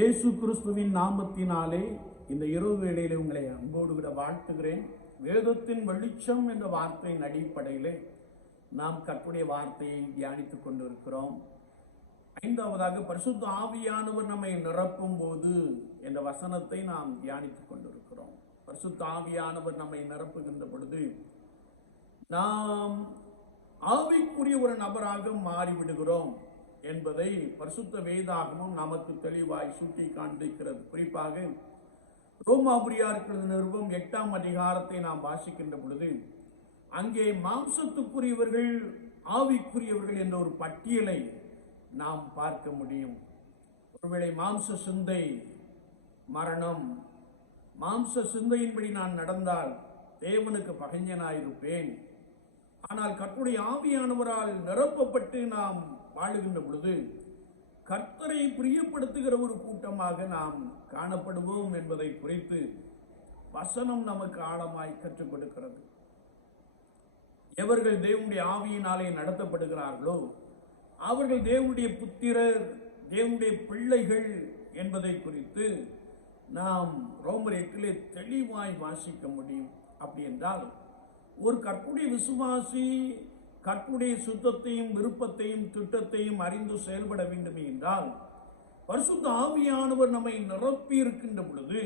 இயேசு கிறிஸ்துவின் நாமத்தினாலே இந்த இரவு வேளையிலே உங்களை அன்போடு விட வாழ்த்துகிறேன். வேதத்தின் வெளிச்சம் என்ற வார்த்தையின் அடிப்படையிலே நாம் கற்புடைய வார்த்தையை தியானித்துக் கொண்டிருக்கிறோம். ஐந்தாவதாக பரிசுத்த ஆவியானவர் நம்மை நிரப்பும் போது என்ற வசனத்தை நாம் தியானித்துக் கொண்டிருக்கிறோம். பரிசுத்த ஆவியானவர் நம்மை நிரப்புகின்ற பொழுது நாம் ஆவிக்குரிய ஒரு நபராக மாறிவிடுகிறோம். என்பதை பரிசுத்த வேதாகமும் நமக்கு தெளிவாய் சுட்டி காண்பிக்கிறது குறிப்பாக ரோமாபுரியாருக்கு நிறுவம் எட்டாம் அதிகாரத்தை நாம் வாசிக்கின்ற பொழுது அங்கே மாம்சத்துக்குரியவர்கள் ஆவிக்குரியவர்கள் என்ற ஒரு பட்டியலை நாம் பார்க்க முடியும். ஒருவேளை மாம்ச சிந்தை மரணம் மாம்ச சிந்தையின்படி நான் நடந்தால் தேவனுக்கு பகைஞனாயிருப்பேன். ஆனால் கர்த்தருடைய ஆவியானவரால் நிரப்பப்பட்டு நாம் வாழுகின்ற பொழுது கர்த்தரை பிரியப்படுத்துகிற ஒரு கூட்டமாக நாம் காணப்படுவோம் என்பதை குறித்து வசனம் நமக்கு ஆழமாய் கற்றுக் கொடுக்கிறது. எவர்கள் தேவனுடைய ஆவியினாலே நடத்தப்படுகிறார்களோ அவர்கள் தேவனுடைய புத்திரர் தேவனுடைய பிள்ளைகள் என்பதை குறித்து நாம் ரோமர் எட்டிலே தெளிவாய் வாசிக்க முடியும். அப்படி என்றால் ஒரு கற்புடைய விசுவாசி கற்புடைய சுத்தத்தையும் விருப்பத்தையும் திட்டத்தையும் அறிந்து செயல்பட வேண்டும் என்றால் பரிசுத்த ஆவியானவர் நம்மை நிரப்பி இருக்கின்ற பொழுது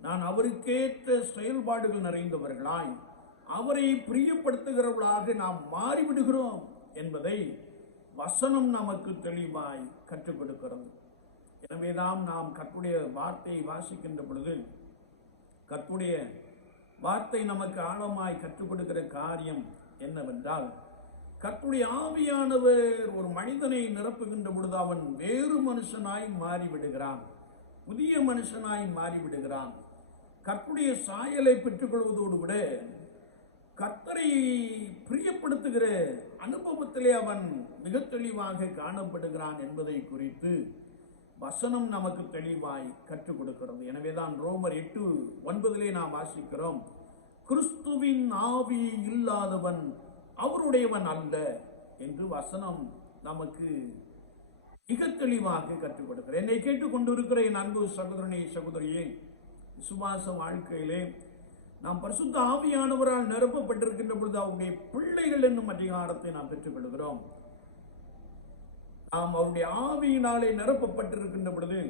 நான் அவருக்கேற்ற செயல்பாடுகள் நிறைந்தவர்களாய் அவரை பிரியப்படுத்துகிறவர்களாக நாம் மாறிவிடுகிறோம் என்பதை வசனம் நமக்கு தெளிவாய் கற்றுக் கொடுக்கிறது. எனவேதான் நாம் கற்புடைய வார்த்தையை வாசிக்கின்ற பொழுது கற்புடைய வார்த்தை நமக்கு ஆழமாய் கற்றுக் கொடுக்கிற காரியம் என்னவென்றால் கற்புடைய ஆவியானவர் ஒரு மனிதனை நிரப்புகின்ற பொழுது அவன் வேறு மனுஷனாய் மாறிவிடுகிறான். புதிய மனுஷனாய் மாறிவிடுகிறான். கற்புடைய சாயலை பெற்றுக்கொள்வதோடு கூட கர்த்தரை பிரியப்படுத்துகிற அனுபவத்திலே அவன் மிக தெளிவாக காணப்படுகிறான் என்பதை குறித்து வசனம் நமக்கு தெளிவாய் கற்றுக் கொடுக்கிறது. எனவேதான் ரோமர் எட்டு ஒன்பதிலே நாம் வாசிக்கிறோம். கிறிஸ்துவின் ஆவி இல்லாதவன் அவருடையவன் அல்ல என்று வசனம் நமக்கு மிக தெளிவாக கற்றுக் என்னை கேட்டுக்கொண்டிருக்கிற என் அன்பு சகோதரனை சகோதரியே விசுவாச வாழ்க்கையிலே நாம் பரிசுத்த ஆவியானவரால் நிரப்பப்பட்டிருக்கின்ற பொழுது அவருடைய பிள்ளைகள் என்னும் அதிகாரத்தை நாம் பெற்றுக்கொள்கிறோம். நாம் அவருடைய ஆவியினாலே நிரப்பப்பட்டிருக்கின்ற பொழுது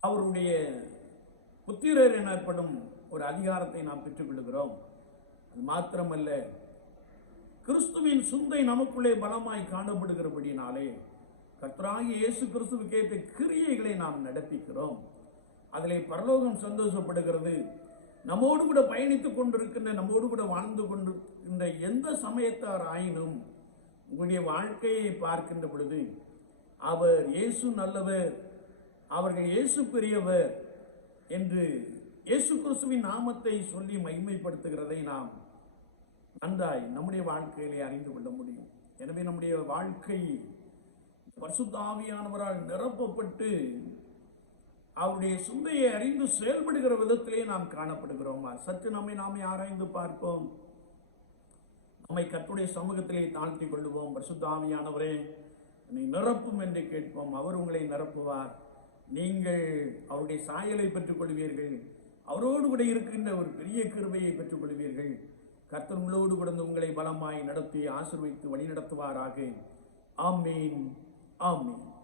அவருடைய புத்திரர் எனப்படும் ஒரு அதிகாரத்தை நாம் பெற்றுக்கொள்கிறோம். மாத்திரமல்ல கிறிஸ்துவின் சுந்தை நமக்குள்ளே பலமாய் காணப்படுகிறபடினாலே கர்த்தராகி இயேசு கிறிஸ்துவுக்கு ஏற்ற கிரியைகளை நாம் நடத்திக்கிறோம் அதிலே பரலோகம் சந்தோஷப்படுகிறது. நம்மோடு கூட பயணித்துக் கொண்டிருக்கின்ற நம்மோடு கூட வாழ்ந்து கொண்டிருக்கின்ற எந்த சமயத்தார் ஆயினும் உங்களுடைய வாழ்க்கையை பார்க்கின்ற பொழுது அவர் இயேசு நல்லவர் அவர்கள் இயேசு பெரியவர் என்று இயேசு கிறிஸ்துவின் நாமத்தை சொல்லி மகிமைப்படுத்துகிறதை நாம் நன்றாய் நம்முடைய வாழ்க்கையிலே அறிந்து கொள்ள முடியும். எனவே நம்முடைய வாழ்க்கை பரிசுத்தாவியானவரால் நிரப்பப்பட்டு அவருடைய சிந்தையை அறிந்து செயல்படுகிற விதத்திலே நாம் காணப்படுகிறோமா? சற்று நம்மை நாமே ஆராய்ந்து பார்ப்போம். நம்மை கற்றுடைய சமூகத்திலே தாழ்த்தி கொள்ளுவோம். பரிசுத்தாவியானவரே நீ நிரப்பும் என்று கேட்போம். அவர் உங்களை நிரப்புவார். நீங்கள் அவருடைய சாயலை பெற்றுக் கொள்வீர்கள் அவரோடு கூட இருக்கின்ற ஒரு பெரிய கிருபையை பெற்றுக்கொள்வீர்கள். கர்த்தர் உங்களோடு கூட உங்களை பலமாய் நடத்தி ஆசிர்வைத்து வழி நடத்துவாராக ஆமீன். ஆமீன்.